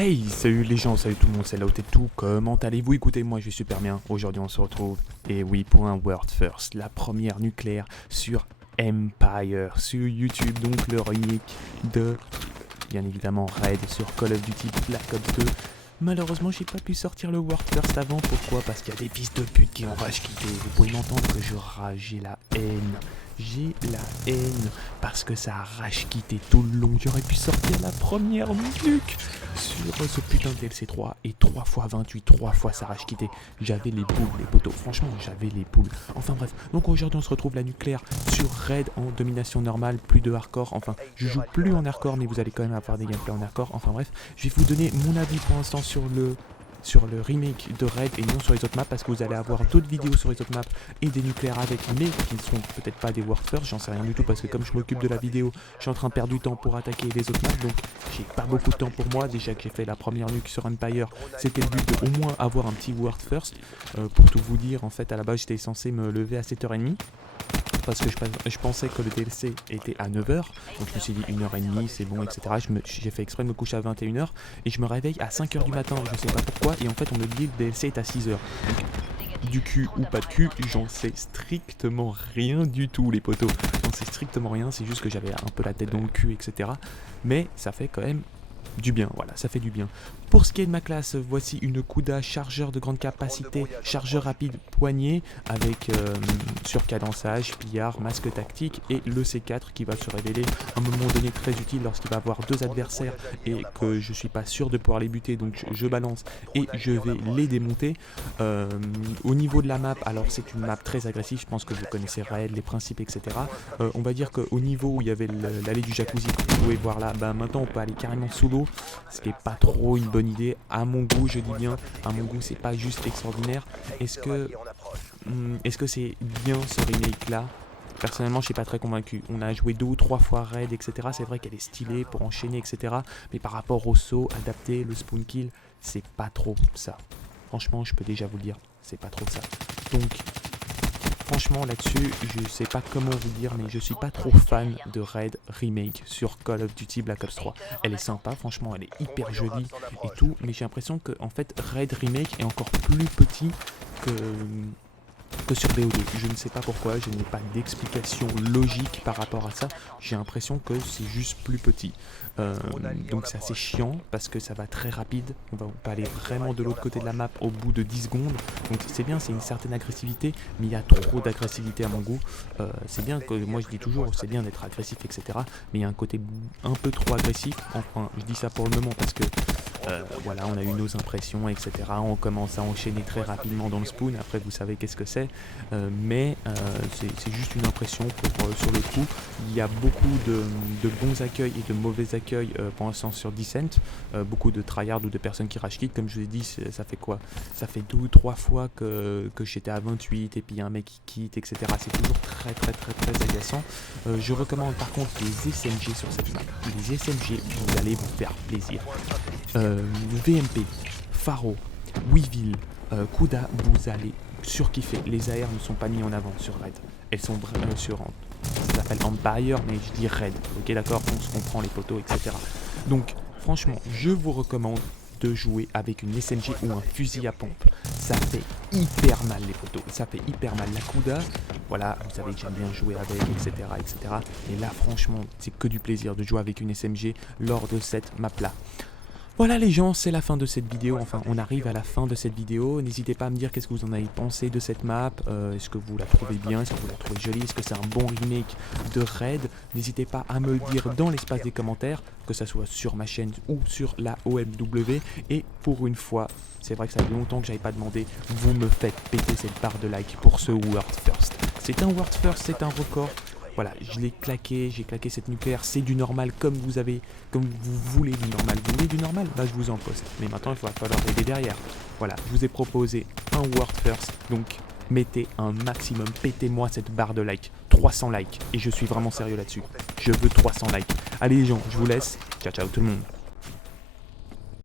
Hey, salut les gens, salut tout le monde, c'est Laut et tout, comment allez-vous? Écoutez, moi je vais super bien, aujourd'hui on se retrouve, et oui, pour un World First, la première nucléaire sur Empire, sur YouTube, donc le remake de, bien évidemment, Raid sur Call of Duty Black Ops 2. Malheureusement, j'ai pas pu sortir le World First avant, pourquoi? Parce qu'il y a des fils de pute qui ont rage quitté, vous pouvez m'entendre que je rage, j'ai la haine. J'ai la haine parce que ça a rage quitté tout le long. J'aurais pu sortir la première nuque sur ce putain de DLC 3 et 3 fois 28, 3 fois ça rage quitté. J'avais les boules, les poteaux. Franchement, j'avais les boules. Enfin bref. Donc aujourd'hui, on se retrouve la nucléaire sur Raid en domination normale, plus de hardcore. Enfin, je joue plus en hardcore, mais vous allez quand même avoir des gameplays en hardcore. Enfin bref, je vais vous donner mon avis pour l'instant sur le remake de Raid et non sur les autres maps, parce que vous allez avoir d'autres vidéos sur les autres maps et des nucléaires avec, mais qui ne sont peut-être pas des World First, j'en sais rien du tout, parce que comme je m'occupe de la vidéo, je suis en train de perdre du temps pour attaquer les autres maps, donc j'ai pas beaucoup de temps pour moi. Déjà que j'ai fait la première nuke sur Empire, c'était le but de au moins avoir un petit World First. Pour tout vous dire, en fait à la base j'étais censé me lever à 7h30, parce que je pensais que le DLC était à 9h, donc je me suis dit 1h30 c'est bon, etc. J'ai fait exprès de me coucher à 21h et je me réveille à 5h du matin, je sais pas pourquoi, et en fait on me dit que le DLC est à 6h. Donc, du cul ou pas de cul, j'en sais strictement rien du tout les potos, j'en sais strictement rien, c'est juste que j'avais un peu la tête dans le cul, etc. Mais ça fait quand même du bien, voilà, ça fait du bien. Pour ce qui est de ma classe, voici une Kuda chargeur de grande capacité, chargeur rapide poignée, avec surcadençage, pillard, masque tactique et le C4 qui va se révéler à un moment donné très utile lorsqu'il va avoir deux adversaires et que je suis pas sûr de pouvoir les buter, donc je balance et je vais les démonter. Au niveau de la map, alors c'est une map très agressive, je pense que vous connaissez Raid, les principes, etc. On va dire qu'au niveau où il y avait l'allée du jacuzzi que vous pouvez voir là, bah maintenant on peut aller carrément sous l'eau, ce qui est pas trop une bonne idée à mon goût, je dis bien à mon goût, c'est pas juste extraordinaire. Est-ce que c'est bien ce remake là? Personnellement je suis pas très convaincu. On a joué 2 ou 3 fois Raid, etc. C'est vrai qu'elle est stylée pour enchaîner, etc. Mais par rapport au saut adapté, le spawn kill, c'est pas trop ça. Franchement je peux déjà vous le dire, c'est pas trop ça. Donc franchement là-dessus, je sais pas comment vous dire, mais je suis pas trop fan de Raid Remake sur Call of Duty Black Ops 3. Elle est sympa, franchement, elle est hyper jolie et tout, mais j'ai l'impression que en fait Raid Remake est encore plus petit que sur BO2. Je ne sais pas pourquoi, je n'ai pas d'explication logique par rapport à ça. J'ai l'impression que c'est juste plus petit. Donc c'est assez chiant parce que ça va très rapide. On va aller vraiment de l'autre côté de la map au bout de 10 secondes. Donc c'est bien, c'est une certaine agressivité, mais il y a trop d'agressivité à mon goût. C'est bien que, moi je dis toujours, c'est bien d'être agressif, etc. Mais il y a un côté un peu trop agressif. Enfin, je dis ça pour le moment parce que voilà, on a eu nos impressions, etc. On commence à enchaîner très rapidement dans le spawn. Après, vous savez qu'est-ce que c'est. Mais c'est juste une impression sur le coup. Il y a beaucoup de bons accueils et de mauvais accueils pour l'instant sur Descent. Beaucoup de tryhard ou de personnes qui rage quit. Comme je vous ai dit, ça fait quoi? Ça fait 2 ou 3 fois que j'étais à 28 et puis il y a un mec qui quitte, etc. C'est toujours très agaçant. Je recommande par contre les SMG sur cette map. Les SMG, vous allez vous faire plaisir. VMP, Faro, Weevil, Kuda, vous allez surkiffer. Les AR ne sont pas mis en avant sur Raid. Elles sont sur... Ça s'appelle Empire, mais je dis Raid. Ok, d'accord, on se comprend les poteaux, etc. Donc, franchement, je vous recommande de jouer avec une SMG ou un fusil à pompe. Ça fait hyper mal les poteaux, ça fait hyper mal. La Kuda, voilà, vous savez que j'aime bien jouer avec, etc., etc. Et là, franchement, c'est que du plaisir de jouer avec une SMG lors de cette map-là. Voilà les gens, c'est la fin de cette vidéo, enfin on arrive à la fin de cette vidéo. N'hésitez pas à me dire qu'est-ce que vous en avez pensé de cette map, est-ce que vous la trouvez bien, est-ce que vous la trouvez jolie, est-ce que c'est un bon remake de Raid. N'hésitez pas à me le dire dans l'espace des commentaires, que ça soit sur ma chaîne ou sur la OMW. Et pour une fois, c'est vrai que ça fait longtemps que j'avais pas demandé, vous me faites péter cette barre de like pour ce World First. C'est un World First, c'est un record. Voilà, je l'ai claqué, j'ai claqué cette nucléaire, c'est du normal comme vous voulez du normal. Vous voulez du normal? Bah je vous en poste. Mais maintenant il va falloir aider derrière. Voilà, je vous ai proposé un World First, donc mettez un maximum, pétez-moi cette barre de like, 300 likes, et je suis vraiment sérieux là-dessus. Je veux 300 likes. Allez les gens, je vous laisse, ciao ciao tout le monde.